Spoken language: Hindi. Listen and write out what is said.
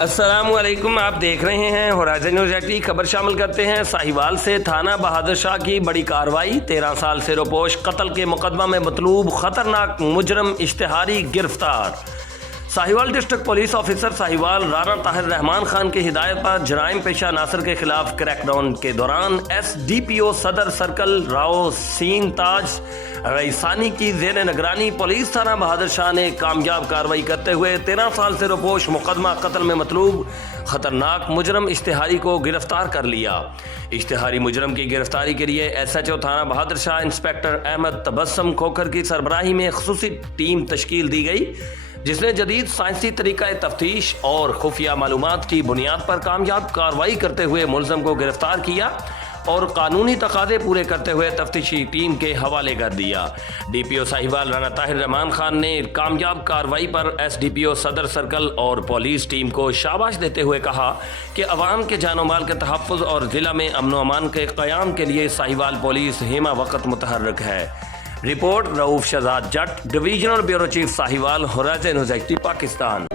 अस्सलामुअलैकुम, आप देख रहे हैं होराइजन न्यूज़ एटी। खबर शामिल करते हैं साहिवाल से। थाना बहादुर शाह की बड़ी कार्रवाई। 13 साल से रोपोश कत्ल के मुकदमा में मतलूब खतरनाक मुजरम इश्तिहारी गिरफ्तार। Sahiwal district police officer Sahiwal Rana Tahir Rahman Khan की हिदायत पर जराइम पेशा नासर के खिलाफ क्रैकडाउन के दौरान SDPO सदर सर्कल राव सीन ताज रईसानी की जेर निगरानी पुलिस थाना बहादुर शाह ने कामयाब कार्रवाई करते हुए 13 साल से रोपोश मुकदमा कत्ल में मतलूब खतरनाक मुजरम इश्तिहारी को गिरफ्तार कर लिया। इश्तिहारी मुजरम की गिरफ्तारी के लिए SHO थाना बहादुर शाह इंस्पेक्टर अहमद तबस्सुम खोखर की सरबराही में खुसूसी टीम तश्कील दी गई, जिसने जदीद साइंसी तरीका तफ्तीश और खुफिया मालूमात की बुनियाद पर कामयाब कार्रवाई करते हुए मुलजम को गिरफ्तार किया और कानूनी तकादे पूरे करते हुए तफ्तीशी टीम के हवाले कर दिया। DPO साहिवाल राणा ताहिर रहमान खान ने कामयाब कार्रवाई पर SDPO सदर सर्कल और पुलिस टीम को शाबाश देते हुए कहा कि अवाम के जानो माल के तहफ़्फ़ुज़ और ज़िला में अमन व अमान के क़याम के लिए साहिवाल पुलिस हेमा वक्त मुतहर्रिक है। Report Rauf Shahzad Jatt, divisional bureau chief Sahiwal, Horizon News AT, Pakistan.